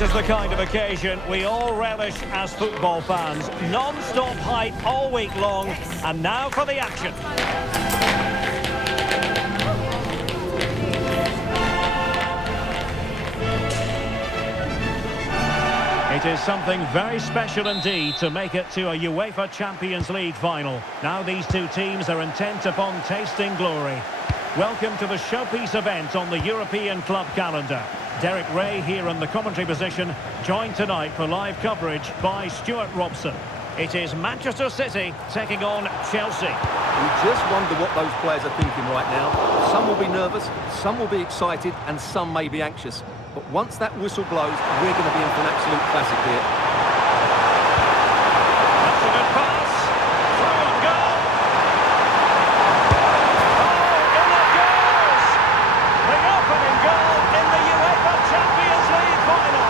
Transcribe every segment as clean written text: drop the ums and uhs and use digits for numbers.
This is the kind of occasion we all relish as football fans. Non-stop hype all week long, and now for the action. It is something very special indeed to make it to a UEFA Champions League final. Now these two teams are intent upon tasting glory. Welcome to the showpiece event on the European club calendar. Derek Ray here in the commentary position, joined tonight for live coverage by Stuart Robson. It is Manchester City taking on Chelsea. You just wonder what those players are thinking right now. Some will be nervous, some will be excited, and some may be anxious. But once that whistle blows, we're going to be in for an absolute classic here. That's a good pass. Through on goal. Oh, in it goes! The opening goal in the UEFA Champions League final.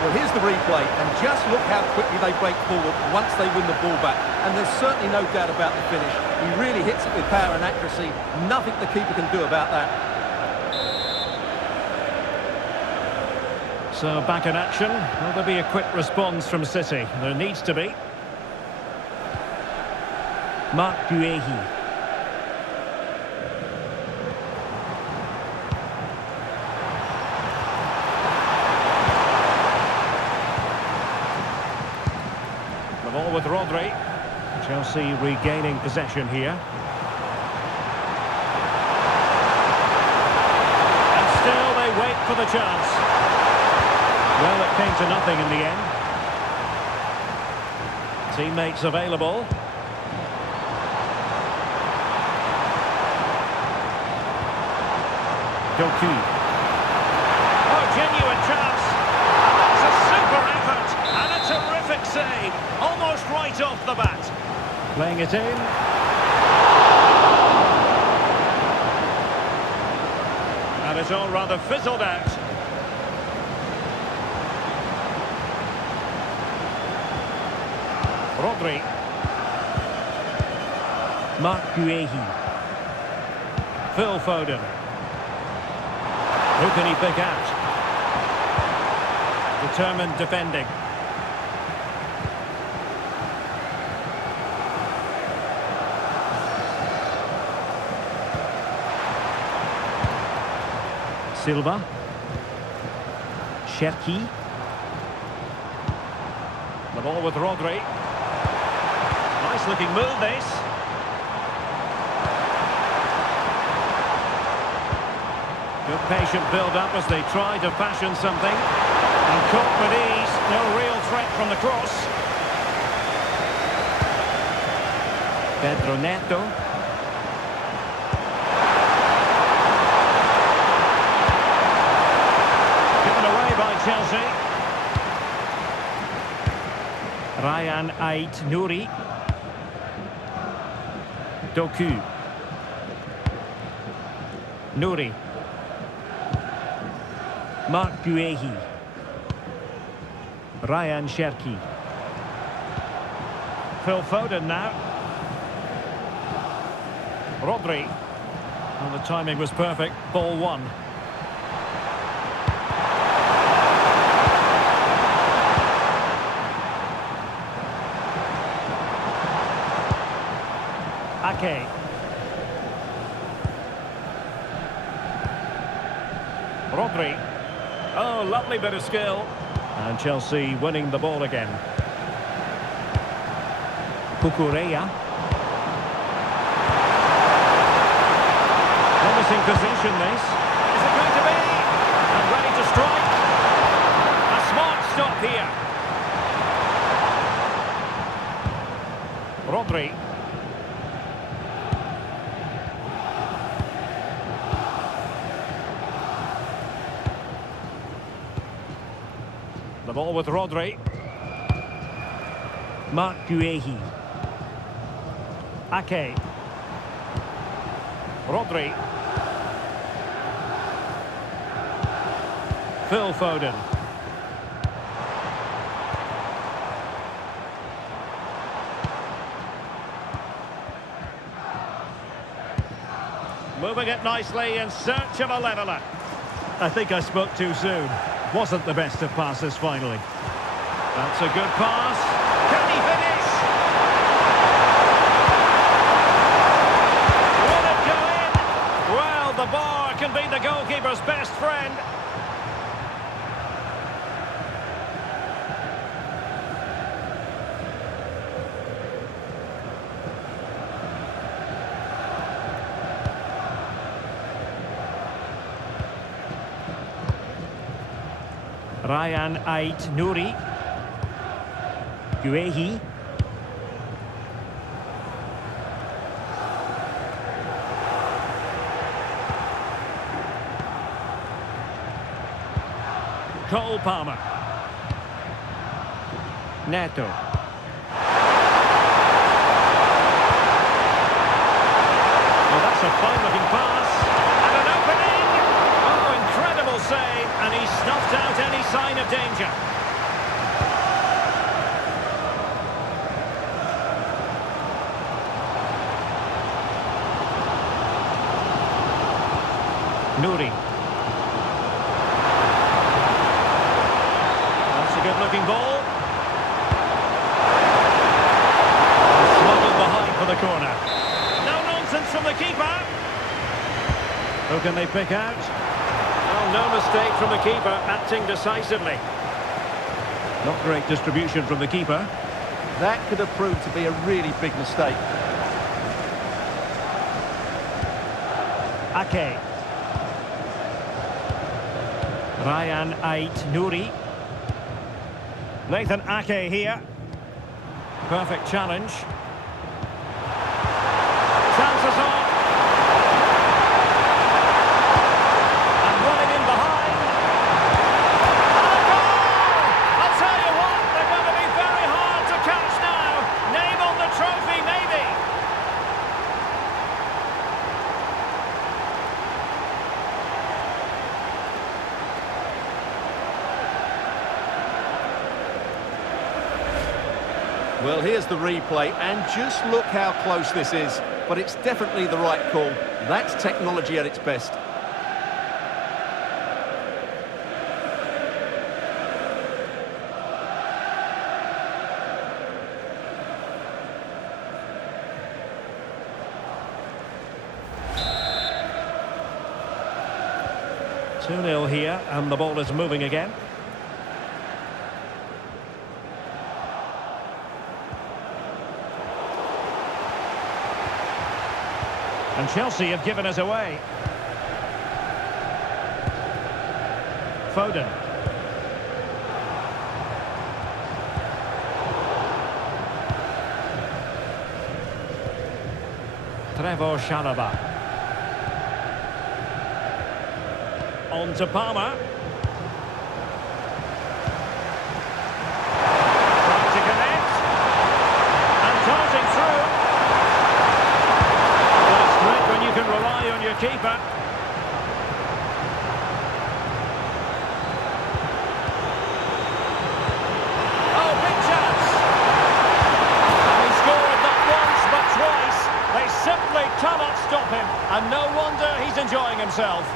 Well, here's the replay, and just look how quickly they break forward once they win the ball back. And there's certainly no doubt about the finish. He really hits it with power and accuracy. Nothing the keeper can do about that. So back in action. Will there be a quick response from City? There needs to be. Marc Guéhi. The ball with Rodri. Chelsea regaining possession here. And still they wait for the chance. Well, it came to nothing in the end. Teammates available. Doku. Oh, genuine chance. And that's a super effort. And a terrific save. Almost right off the bat. Playing it in. And it's all rather fizzled out. Rodri. Marc Guéhi. Phil Foden. Who can he pick out? Determined defending. Silva. Cherki. The ball with Rodri. Nice looking move this. Good patient build-up as they try to fashion something. And caught with ease, no real threat from the cross. Pedro Neto. Given away by Chelsea. Ryan Ait-Nouri. Doku. Nouri. Marc Guéhi. Ryan Cherki. Phil Foden now. Rodri. Well, the timing was perfect. Ball one. Ake. Rodri. Oh, lovely bit of skill. And Chelsea winning the ball again. Cucurella. Promising position this. Is it going to be? And ready to strike. A smart stop here. Rodri. The ball with Rodri. Marc Guéhi. Ake. Rodri. Phil Foden. Moving it nicely in search of a leveller. I think I spoke too soon. Wasn't the best of passes finally. That's a good pass. Can he finish? Will it go in? Well, the bar can be the goalkeeper's best friend. Ryan Ait Nouri. Guehi. Cole Palmer. Neto. Well, that's a fine-looking pass. And an opening! Oh, incredible save. And he snuffed out any sign of danger. Nouri. That's a good-looking ball. Smuggled behind for the corner. No nonsense from the keeper. Who can they pick out? Well, no mistake from the keeper, acting decisively. Not great distribution from the keeper. That could have proved to be a really big mistake. Ake. Ryan Ait Nouri. Nathan Ake here. Perfect challenge. Chances on. And running in behind. And a goal! I'll tell you what, they're going to be very hard to catch now. Name on the trophy, maybe. Well, here's the replay, and just look how close this is. But it's definitely the right call. That's technology at its best. Two 2-0 here, and the ball is moving again. And Chelsea have given us away. Foden. Trevor Chalobah. On to Palmer. Trying to connect. And darting through. That's great when you can rely on your keeper. Oh, big chance. And he scored not once but twice. They simply cannot stop him. And no wonder he's enjoying himself.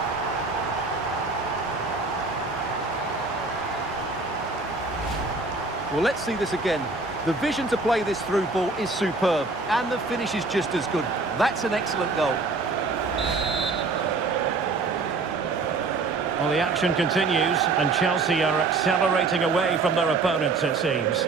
Well, let's see this again. The vision to play this through ball is superb, and the finish is just as good. That's an excellent goal. Well, the action continues, and Chelsea are accelerating away from their opponents, it seems.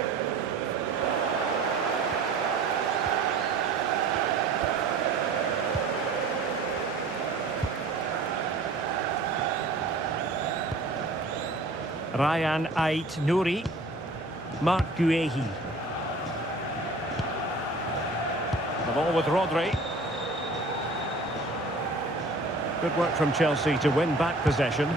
Ryan Ait Nouri. Mark Guehi. The ball with Rodri. Good work from Chelsea to win back possession.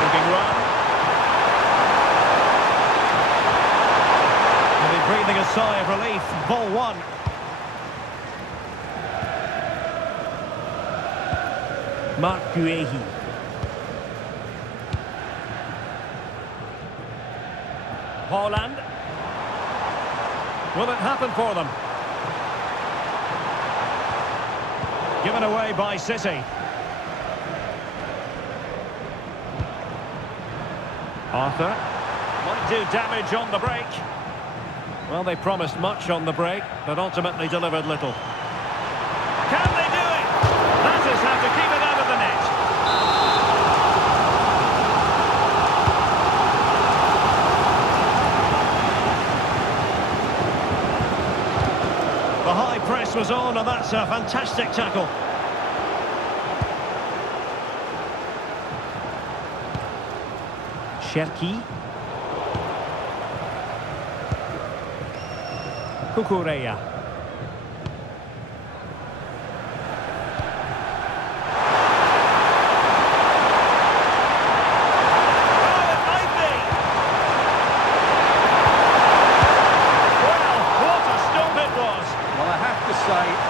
Looking run. And he's breathing a sigh of relief. Ball one. Mark Guehi. Holland. Will it happen for them? Given away by City. Arthur. Might do damage on the break. Well, they promised much on the break, but ultimately delivered little. Can they do it? That is how to keep it out of the net. The high press was on, and that's a fantastic tackle. Cherki. Kukureya.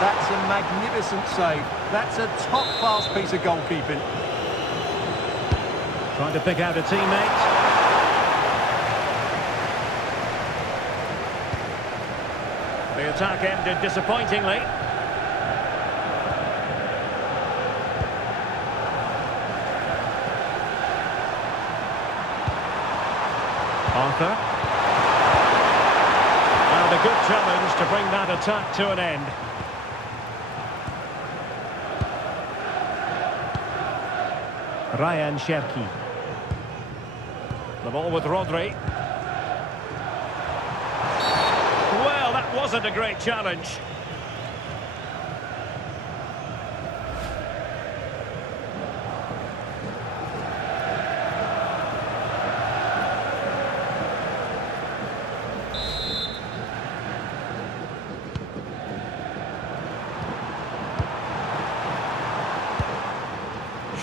That's a magnificent save. That's a top-class piece of goalkeeping. Trying to pick out a teammate. The attack ended disappointingly. Arthur. And a good challenge to bring that attack to an end. Ryan Cherki. The ball with Rodri. Well, that wasn't a great challenge.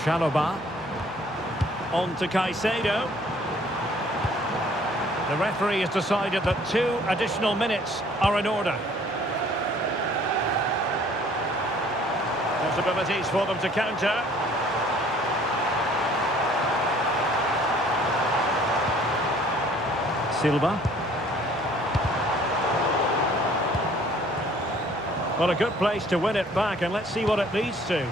Chalobah. On to Caicedo. The referee has decided that 2 additional minutes are in order. Possibilities for them to counter. Silva. Well, a good place to win it back, and let's see what it leads to.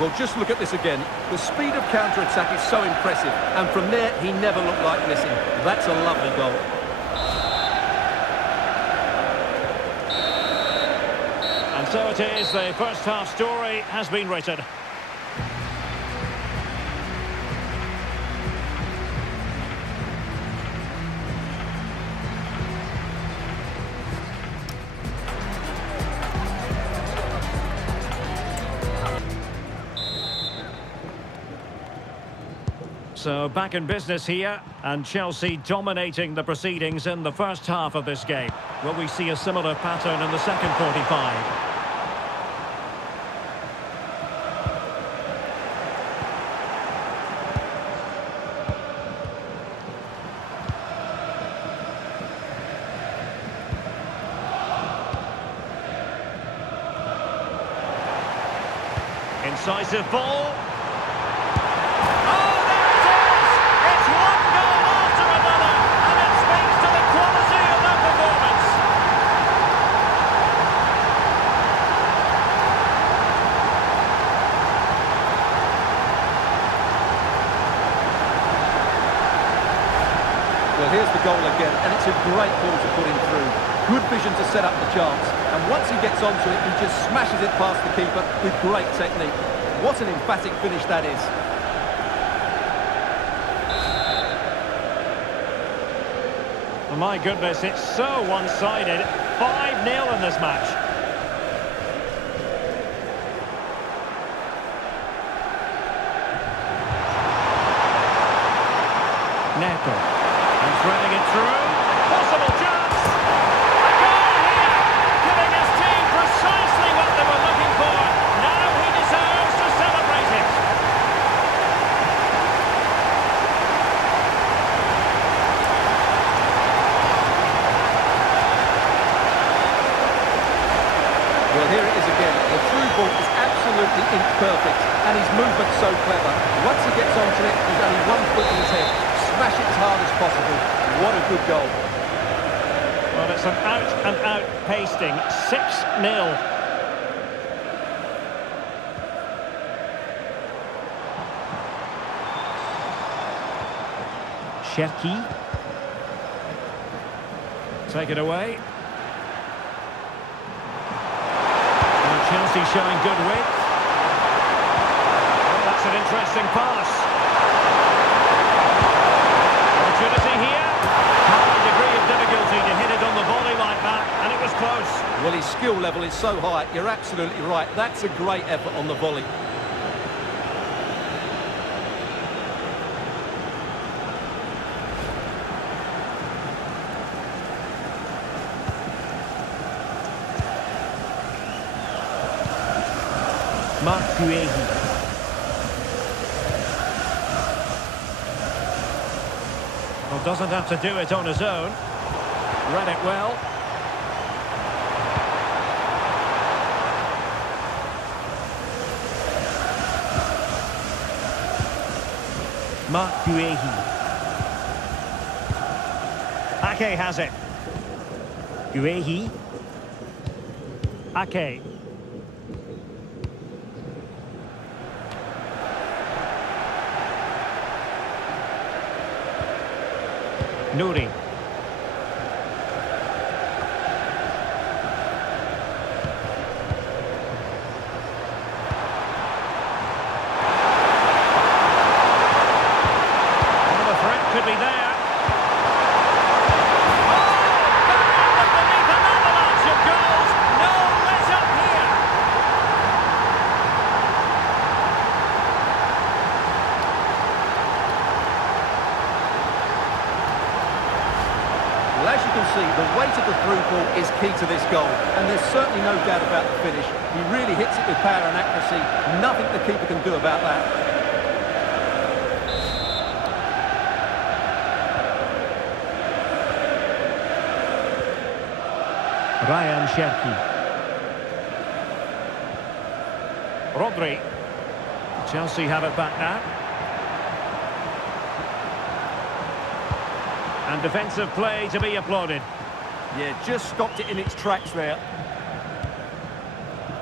Well, just look at this again. The speed of counter-attack is so impressive, and from there, he never looked like missing. That's a lovely goal. And so it is, the first half story has been written. So back in business here, and Chelsea dominating the proceedings in the first half of this game. Will we see a similar pattern in the second 45? Incisive ball. Well, here's the goal again, and it's a great ball to put him through. Good vision to set up the chance, and once he gets onto it, he just smashes it past the keeper with great technique. What an emphatic finish that is. Oh my goodness, it's so one-sided. 5-0 in this match. Neto. And threading it through. Possible chance. A goal here. Giving his team precisely what they were looking for. Now he deserves to celebrate it. His movement's so clever. Once he gets onto it, there's only one foot in his head. Smash it as hard as possible. What a good goal. Well, it's an out-and-out pasting. 6-0. Cherki. Take it away. And Chelsea showing good width. Well, that's an interesting pass. Opportunity here. High degree of difficulty to hit it on the volley like that, and it was close. Well, his skill level is so high. You're absolutely right. That's a great effort on the volley. Marc Guehi. Well, doesn't have to do it on his own. Read it well. Marc Guehi. Ake has it. Guehi. Ake. Nouri. Well, the threat could be there. Beneath an avalanche of goals. No let up here. Well, as you can see, the weight of the through ball is key to this goal, and there's certainly no doubt about the finish. He really hits it with power and accuracy. Nothing the keeper can do about that. Ryan Cherki. Rodri. Chelsea have it back now. And defensive play to be applauded. Yeah, just stopped it in its tracks there.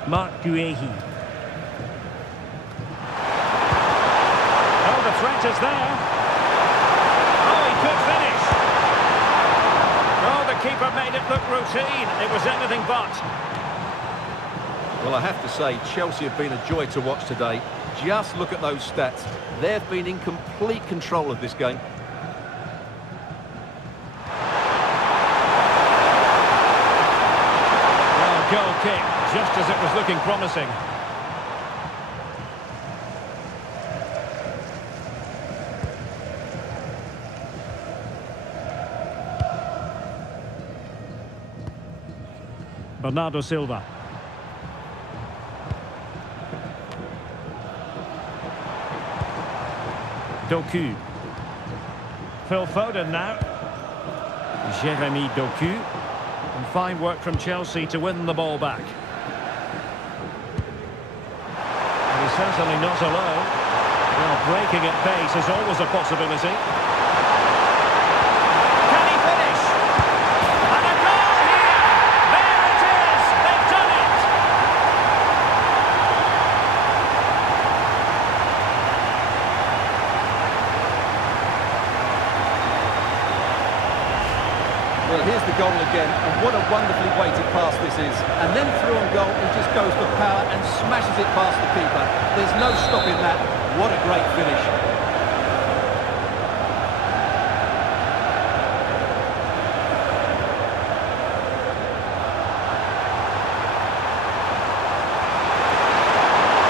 Marc Guehi. Oh, the threat is there. Oh, he could finish. Oh, the keeper made it look routine. It was anything but. Well, I have to say, Chelsea have been a joy to watch today. Just look at those stats. They've been in complete control of this game. Goal kick, just as it was looking promising. Bernardo Silva. Doku. Phil Foden now. Jeremy Doku. And fine work from Chelsea to win the ball back. And he's certainly not alone. Well, breaking at pace is always a possibility. Can he finish? And a goal here! There it is! They've done it! Well, here's the goal again, and what a wonderfully weighted pass this is. And then through on goal, he just goes for power and smashes it past the keeper. There's no stopping that. What a great finish.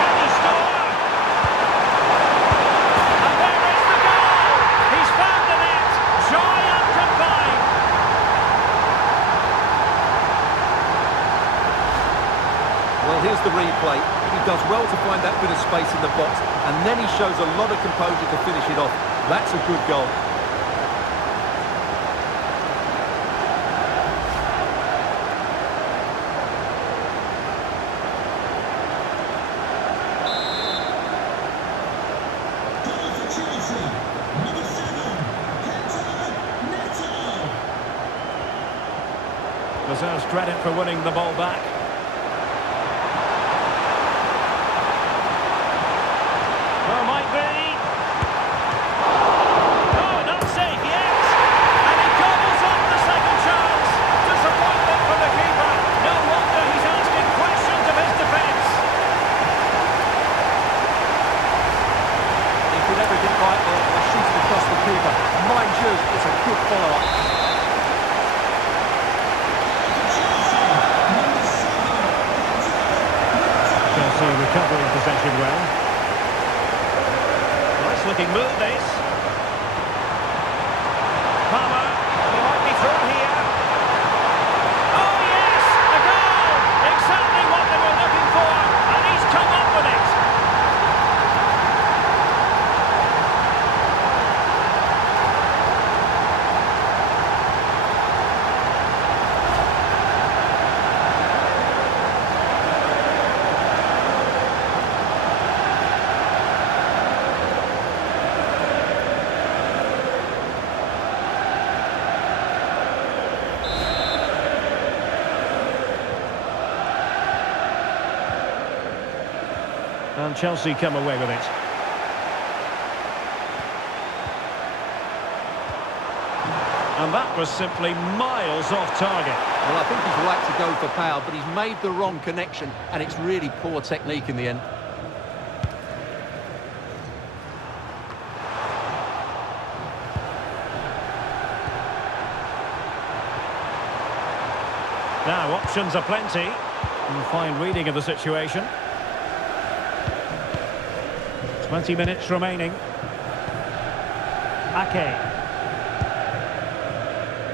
Can he score? And there is the goal! He's found the net! Joy unconfined! Well, here's the replay. He does well to find that bit of space in the box, and then he shows a lot of composure to finish it off. That's a good goal. Deserves credit for winning the ball back. Well, might be. Oh, not safe yet. And he gobbles up the second chance. Disappointment for the keeper. No wonder he's asking questions of his defence. He did everything right there by shooting across the keeper. Mind you, it's a good follow-up. Chelsea recovering possession well. Nice looking move this. Palmer, he might be through here. Oh yes, a goal! Exactly what they were looking for, and he's come up with it. And Chelsea come away with it. And that was simply miles off target. Well, I think he's right to go for power, but he's made the wrong connection, and it's really poor technique in the end. Now, options are plenty. And fine reading of the situation. 20 minutes remaining. Ake.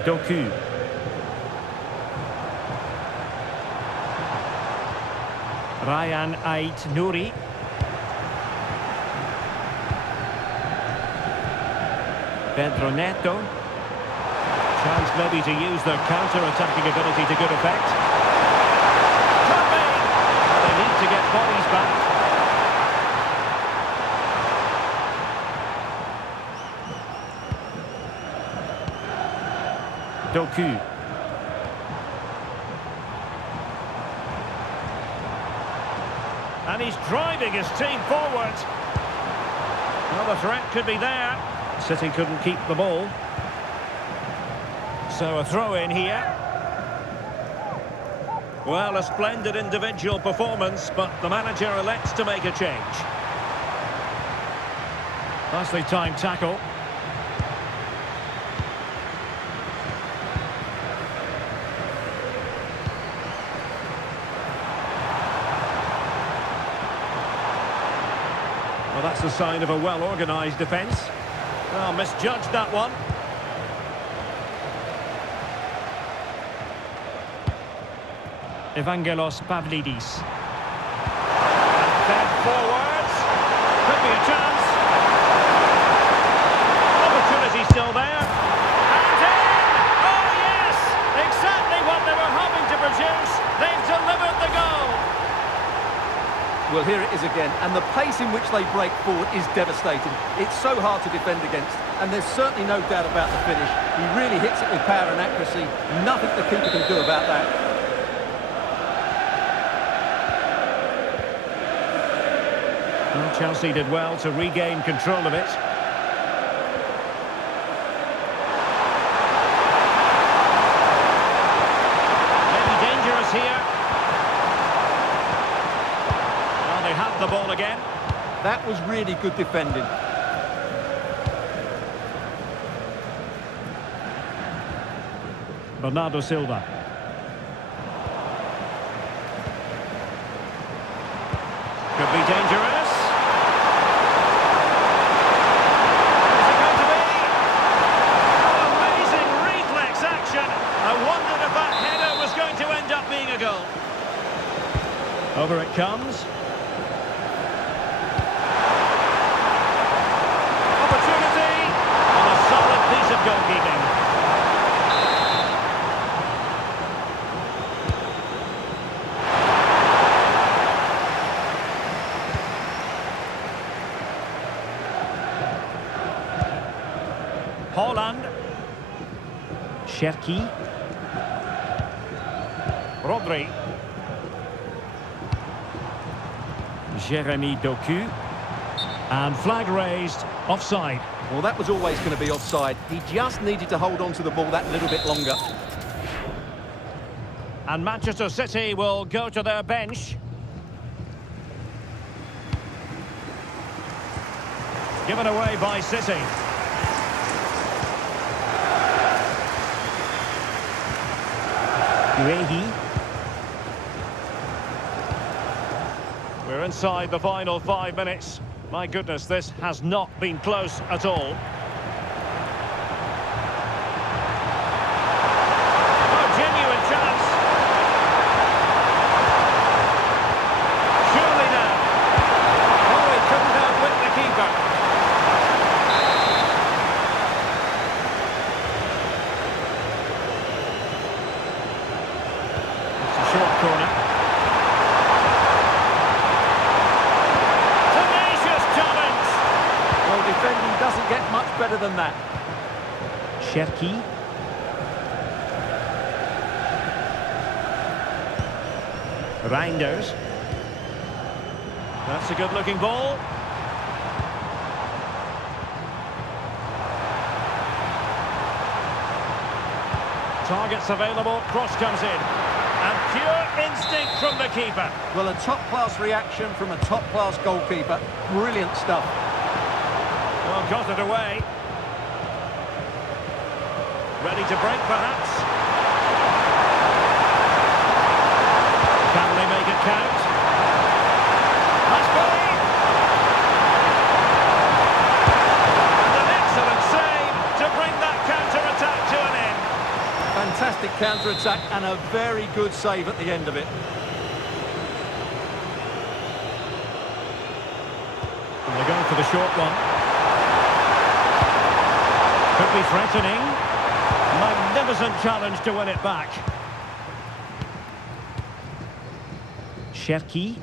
Doku. Ryan Ait-Nouri. Pedro Neto. Chance maybe to use their counter-attacking ability to good effect. Could be. They need to get bodies back. Doku. And he's driving his team forward. Well, the threat could be there. City couldn't keep the ball. So a throw in here. Well, a splendid individual performance, but the manager elects to make a change. Nicely timed tackle. Well, that's a sign of a well-organised defence. Well, misjudged that one. Evangelos Pavlidis. And then forwards. Could be a chance. Opportunity still there. And in! Oh yes! Exactly what they were hoping to produce. They've delivered the goal. Well, here it is again, and the pace in which they break forward is devastating. It's so hard to defend against, and there's certainly no doubt about the finish. He really hits it with power and accuracy. Nothing the keeper can do about that. Well, Chelsea did well to regain control of it. Maybe dangerous here. Well, they have the ball again. That was really good defending. Bernardo Silva. Could be dangerous. Is it going to be? Oh, amazing reflex action. I wondered if that header was going to end up being a goal. Over it comes. Opportunity. And a solid piece of goalkeeping. Holland. Cherki. Rodri. Jeremy Doku. And flag raised, offside. Well, that was always going to be offside. He just needed to hold on to the ball that little bit longer. And Manchester City will go to their bench. Given away by City. Guehi. We're inside the final 5 minutes. My goodness, this has not been close at all. Oh, genuine chance. Surely now. Oh, he couldn't outwit the keeper. It's a short corner. Defending doesn't get much better than that. Cherki. Reinders. That's a good-looking ball. Targets available, cross comes in. And pure instinct from the keeper. Well, a top-class reaction from a top-class goalkeeper. Brilliant stuff. Well, got it away. Ready to break, perhaps. Can they make it count? That's big! And an excellent save to bring that counter-attack to an end. Fantastic counter-attack and a very good save at the end of it. And they're going for the short one. Could be threatening. Magnificent challenge to win it back. Cherki.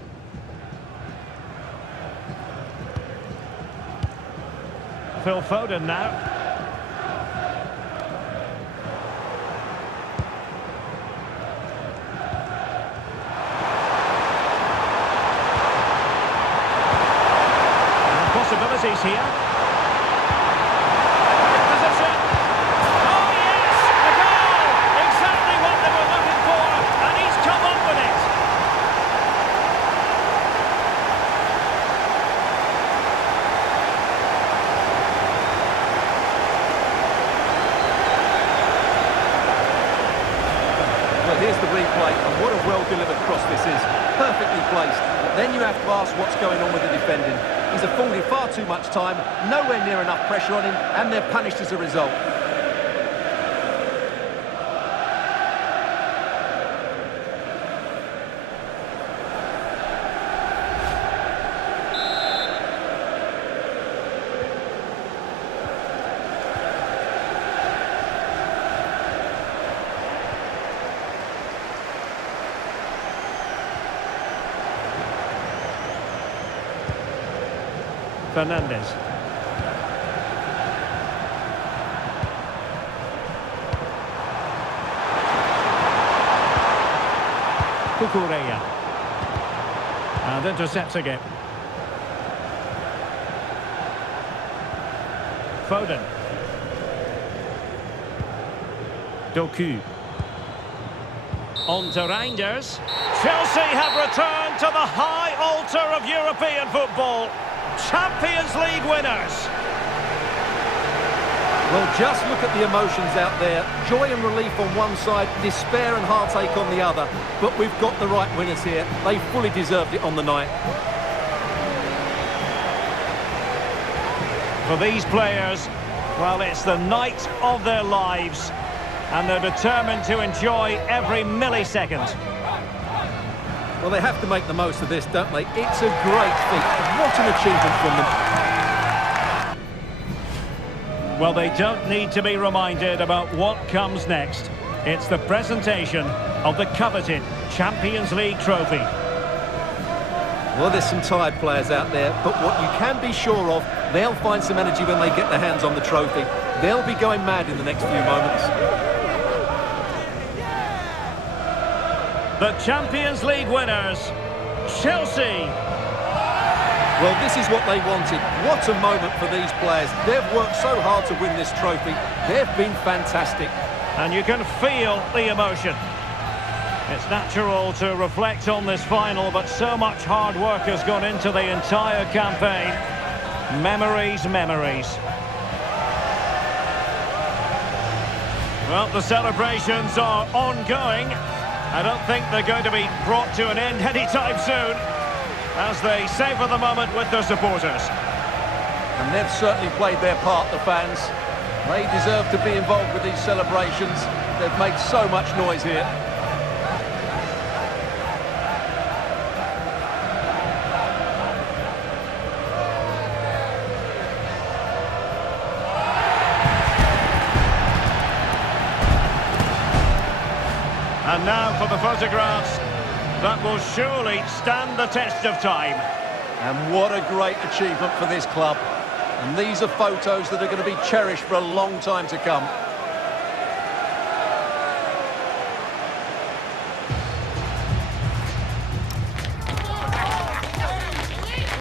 Phil Foden now. And possibilities here. Here's the replay, and what a well-delivered cross this is. Perfectly placed. But then you have to ask what's going on with the defending. He's afforded far too much time, nowhere near enough pressure on him, and they're punished as a result. Fernandes. Cucurella. And intercepts again. Foden. Doku. On to Reinders. Chelsea have returned to the high altar of European football. Champions League winners. Well, just look at the emotions out there. Joy and relief on one side, despair and heartache on the other. But we've got the right winners here. They fully deserved it on the night. For these players, well, it's the night of their lives. And they're determined to enjoy every millisecond. Well, they have to make the most of this, don't they? It's a great feat. What an achievement from them. Well, they don't need to be reminded about what comes next. It's the presentation of the coveted Champions League trophy. Well, there's some tired players out there, but what you can be sure of, they'll find some energy when they get their hands on the trophy. They'll be going mad in the next few moments. The Champions League winners, Chelsea. Well, this is what they wanted. What a moment for these players. They've worked so hard to win this trophy. They've been fantastic. And you can feel the emotion. It's natural to reflect on this final, but so much hard work has gone into the entire campaign. Memories, memories. Well, the celebrations are ongoing. I don't think they're going to be brought to an end anytime soon, as they savour the moment with their supporters. And they've certainly played their part, the fans. They deserve to be involved with these celebrations. They've made so much noise here. And now for the photographs that will surely stand the test of time. And what a great achievement for this club. And these are photos that are going to be cherished for a long time to come.